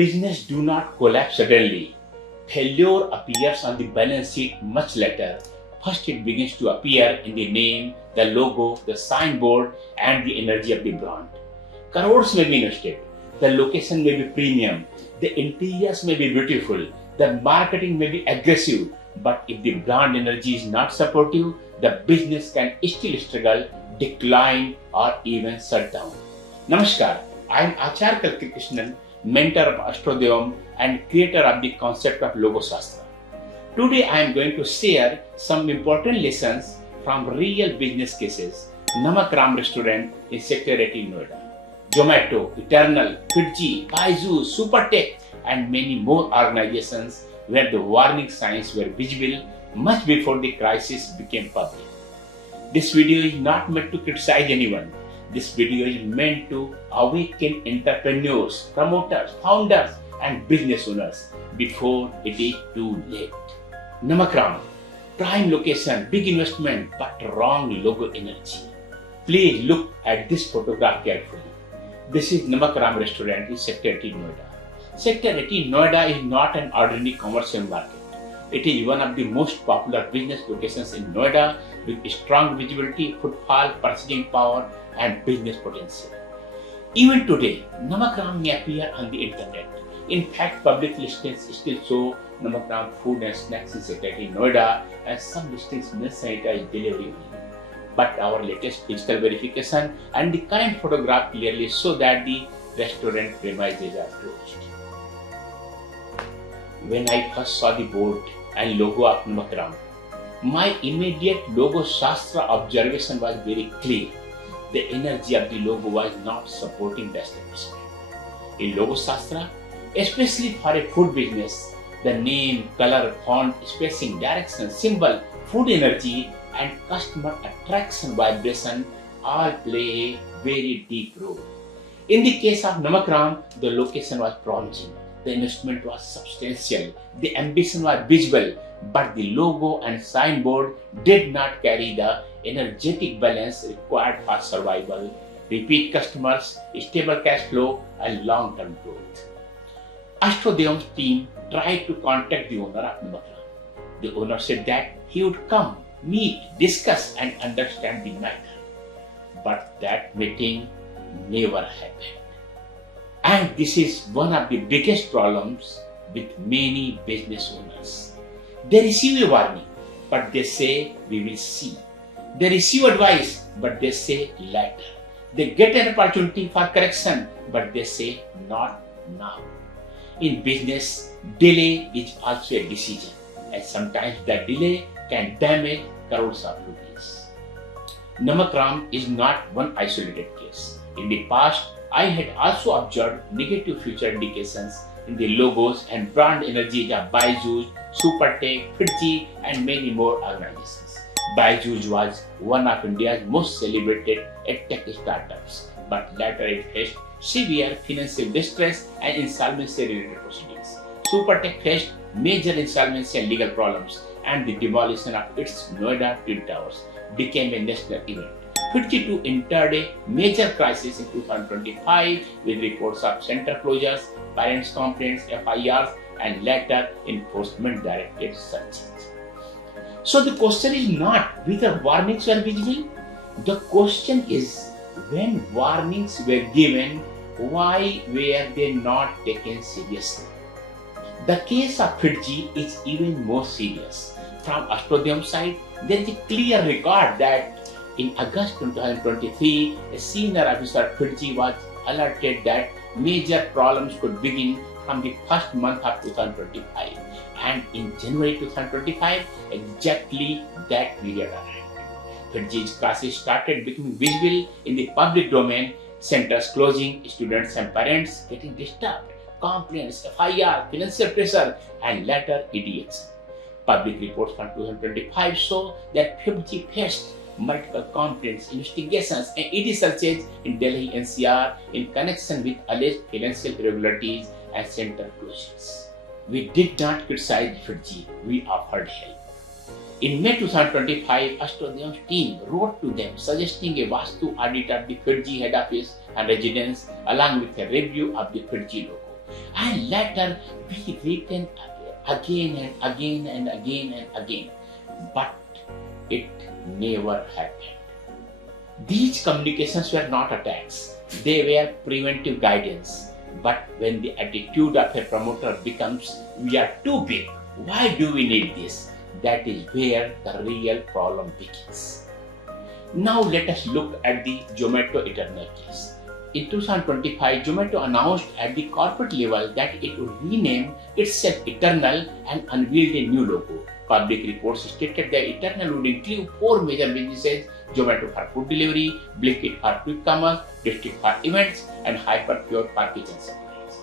business do not collapse suddenly. Failure appears on the balance sheet much later. First, it begins to appear in the name, the logo, the signboard, and the energy of the brand. Crores may be invested. The location may be premium. The interiors may be beautiful. The marketing may be aggressive. But if the brand energy is not supportive, the business can still struggle, decline, or even shut down. Namaskar, I am Achary Kalki Krishnan, mentor of AstroDevam and creator of the concept of Logo Shastra. Today I am going to share some important lessons from real business cases. Namakram Restaurant in Sector 18 Noida, Zomato, Eternal, Fiji, Baizu, Supertech, and many more organizations where the warning signs were visible much before the crisis became public. This video is not meant to criticize anyone. This video is meant to awaken entrepreneurs, promoters, founders, and business owners before it is too late. Namakram, prime location, big investment, but wrong logo energy. Please look at this photograph carefully. This is Namakram Restaurant in Sector 18 Noida. Sector 18 Noida is not an ordinary commercial market. It is one of the most popular business locations in Noida with strong visibility, footfall, purchasing power, and business potential. Even today, Namakram may appear on the internet. In fact, public listings still show Namakram food and snacks in Sector 18 Noida, and some listings may sanitize delivery. But our latest physical verification and the current photograph clearly show that the restaurant premises are closed. When I first saw the board and logo of Namakram, my immediate Logo Shastra observation was very clear. The energy of the logo was not supporting the establishment. In Logo Shastra, especially for a food business, the name, color, font, spacing, direction, symbol, food energy, and customer attraction vibration all play a very deep role. In the case of Namakram, the location was promising. The investment was substantial, the ambition was visible, but the logo and signboard did not carry the energetic balance required for survival, repeat customers, stable cash flow, and long-term growth. AstroDevam's team tried to contact the owner of Namakram. The owner said that he would come, meet, discuss, and understand the matter. But that meeting never happened. And this is one of the biggest problems with many business owners. They receive a warning, but they say, we will see. They receive advice, but they say later. They get an opportunity for correction, but they say not now. In business, delay is also a decision, and sometimes the delay can damage crores of rupees. Namakram is not one isolated case. In the past, I had also observed negative future indications in the logos and brand energies of Baizu, Supertech, Fiji, and many more organizations. Baizu was one of India's most celebrated edtech startups, but later it faced severe financial distress and insolvency-related proceedings. Supertech faced major insolvency and legal problems, and the demolition of its Noida Twin Towers became a national event. Fiji too entered a major crisis in 2025 with reports of center closures, parents' complaints, FIRs, and later enforcement-directed searches. So the question is not whether warnings were visible. The question is, when warnings were given, why were they not taken seriously? The case of Fiji is even more serious. From AstroDevam side, there is a clear record that in August 2023, a senior officer at Fiji was alerted that major problems could begin from the first month of 2025. And in January 2025, exactly that period arrived. Fiji's crisis started becoming visible in the public domain, centers closing, students and parents getting disturbed, complaints, FIR, financial pressure, and later ED action. Public reports from 2025 show that Fiji faced multiple complaints, investigations, and ED searches in Delhi NCR in connection with alleged financial irregularities and center closures. We did not criticize Fiji, we offered help. In May 2025, AstroDevam's team wrote to them suggesting a Vastu audit of the Fiji head office and residence along with a review of the Fiji logo. and later be written again and again and again and again. But it never happened. These communications were not attacks, they were preventive guidance. But when the attitude of a promoter becomes, we are too big, why do we need this? That is where the real problem begins. Now let us look at the Zomato Eternal case. In 2025, Zomato announced at the corporate level that it would rename itself Eternal and unveiled a new logo. Public reports stated that Eternal would include 4 major businesses: Zomato for food delivery, Blinkit for quick commerce, District for events, and Hyperpure for kitchen supplies.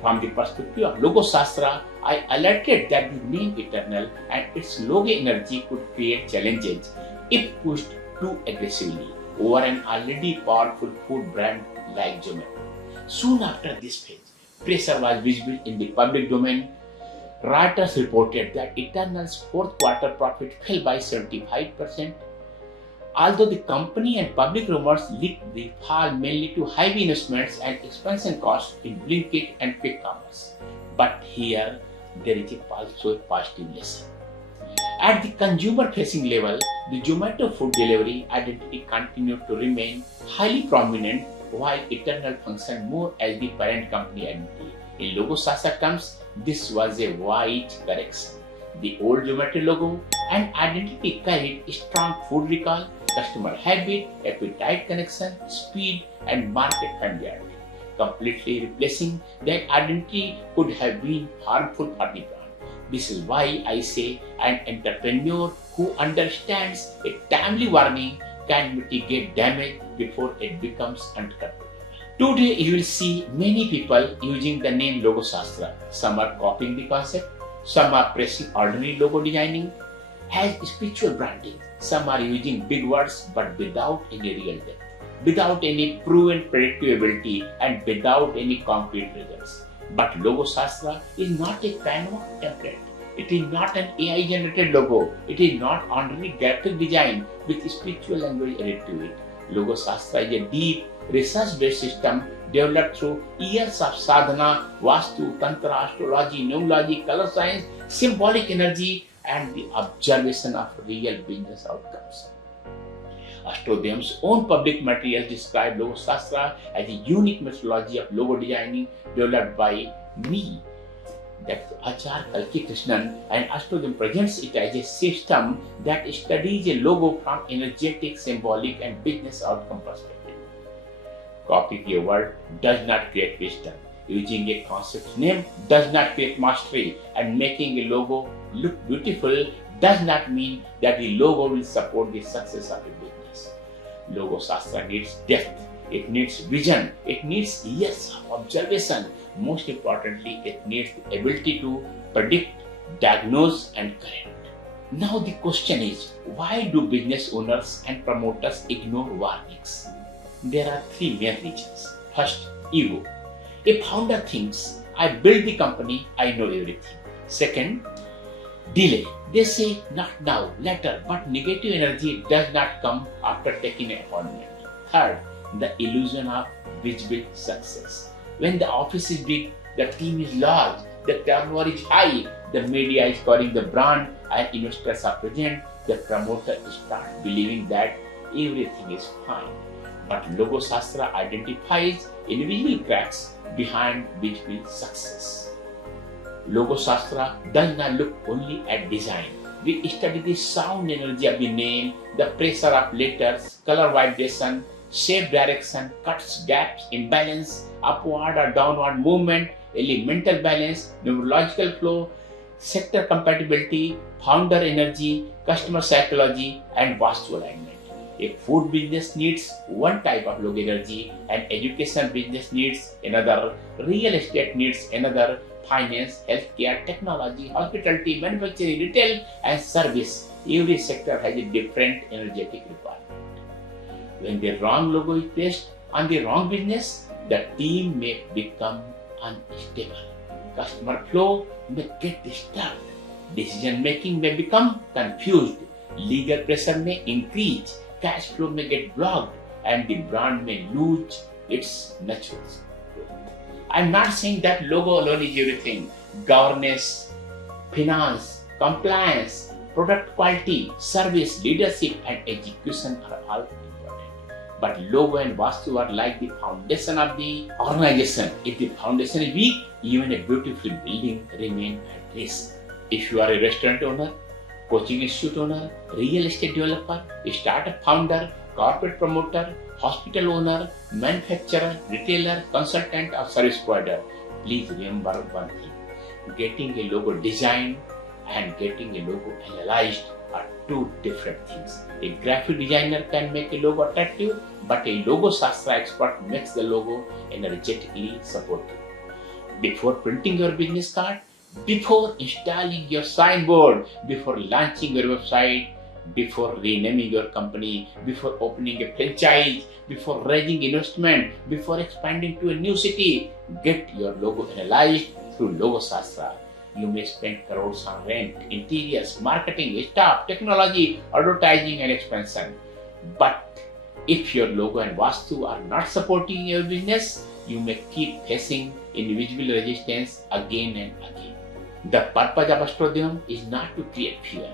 From the perspective of Logo Shastra, I alerted that the name Eternal and its logo energy could create challenges if pushed too aggressively over an already powerful food brand like Zomato. Soon after this phase, pressure was visible in the public domain. Reuters reported that Eternal's fourth quarter profit fell by 75%. Although the company and public rumors linked the fall mainly to heavy investments and expansion costs in Blinkit and quick commerce. But here, there is also a positive lesson. At the consumer-facing level, the Zomato food delivery identity continued to remain highly prominent, while Eternal functioned more as the parent company identity. In Logo Shastra terms, this was a wise correction. The old Zomato logo and identity carried strong food recall, customer habit, appetite connection, speed, and market familiarity. Completely replacing that identity could have been harmful for the brand. This is why I say an entrepreneur who understands a timely warning can mitigate damage before it becomes uncontrollable. Today you will see many people using the name Logo Shastra. Some are copying the concept, some are pressing ordinary logo designing as spiritual branding, some are using big words but without any real depth, without any proven predictability, and without any concrete results. But Logo Shastra is not a Canva template. It is not an AI generated logo. It is not ordinary graphic design with spiritual language added to it. Logo Shastra is a deep research based system developed through years of sadhana, Vastu, Tantra, astrology, numerology, color science, symbolic energy, and the observation of real business outcomes. AstroDevam's own public materials describe Logo Shastra as a unique methodology of logo designing developed by me, that's Achary Kalki Krishnan, and AstroDevam presents it as a system that studies a logo from energetic, symbolic, and business outcome perspective. Copying a word does not create wisdom. Using a concept name does not create mastery, and making a logo look beautiful does not mean that the logo will support the success of a business. Logo Shastra needs depth, it needs vision, it needs years of observation. Most importantly, it needs the ability to predict, diagnose, and correct. Now the question is, why do business owners and promoters ignore warnings? There are 3 main reasons. First, ego. A founder thinks, I built the company, I know everything. Second, delay. They say, not now, later, but negative energy does not come after taking an appointment. Third, the illusion of visible success. When the office is big, the team is large, the turnover is high, the media is covering the brand, and investors are present, the promoter starts believing that everything is fine. But Logo Shastra identifies invisible cracks behind visible success. Logo Shastra does not look only at design. We study the sound energy of the name, the pressure of letters, color vibration, shape direction, cuts, gaps, imbalance, upward or downward movement, elemental balance, numerological flow, sector compatibility, founder energy, customer psychology, and Vastu alignment. A food business needs one type of logo energy, an education business needs another, real estate needs another, finance, healthcare, technology, hospitality, manufacturing, retail, and service. Every sector has a different energetic requirement. When the wrong logo is placed on the wrong business, the team may become unstable. Customer flow may get disturbed. Decision making may become confused. Legal pressure may increase. Cash flow may get blocked, and the brand may lose its natural growth. I'm not saying that logo alone is everything. Governance, finance, compliance, product quality, service, leadership, and execution are all important. But logo and Vastu are like the foundation of the organization. If the foundation is weak, even a beautiful building remains at risk. If you are a restaurant owner, coaching institute owner, real estate developer, startup founder, corporate promoter, hospital owner, manufacturer, retailer, consultant, or service provider, please remember one thing. Getting a logo designed and getting a logo analyzed are two different things. A graphic designer can make a logo attractive, but a Logo Shastra expert makes the logo energetically supportive. Before printing your business card, before installing your signboard, before launching your website, before renaming your company, before opening a franchise, before raising investment, before expanding to a new city, get your logo analyzed through Logo Shastra. You may spend crores on rent, interiors, marketing, staff, technology, advertising, and expansion. But if your logo and Vastu are not supporting your business, you may keep facing invisible resistance again and again. The purpose of AstroDevam is not to create fear.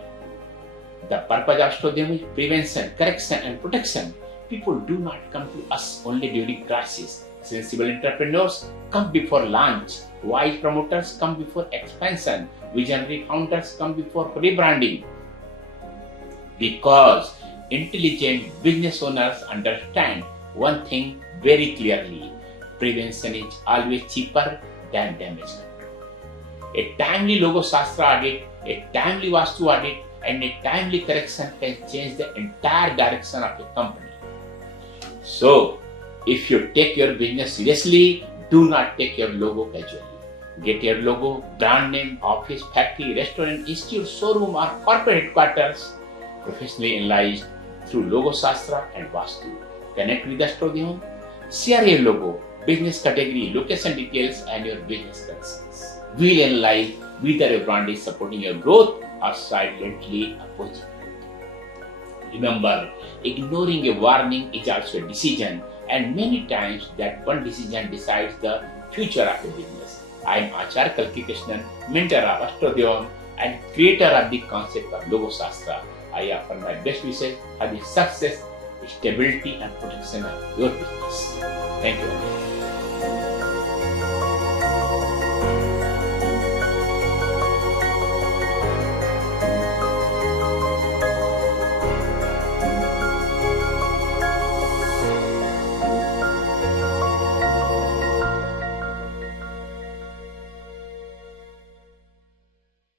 The purpose of AstroDevam is prevention, correction, and protection. People do not come to us only during crisis. Sensible entrepreneurs come before launch. Wise promoters come before expansion. Visionary founders come before rebranding. Because intelligent business owners understand one thing very clearly: prevention is always cheaper than damage control. A timely Logo Shastra audit, a timely Vastu audit, and a timely correction can change the entire direction of a company. So, if you take your business seriously, do not take your logo casually. Get your logo, brand name, office, factory, restaurant, institute, showroom, or corporate headquarters professionally analyzed through Logo Shastra and Vastu. Connect with AstroDevam, share your logo, business category, location details, and your business concerns. We'll analyze whether your brand is supporting your growth or silently opposing it. Remember, ignoring a warning is also a decision, and many times that one decision decides the future of a business. I am Achary Kalki Krishnan, mentor of AstroDevam and creator of the concept of Logo Shastra. I offer my best wishes for the success, stability, and protection of your business. Thank you.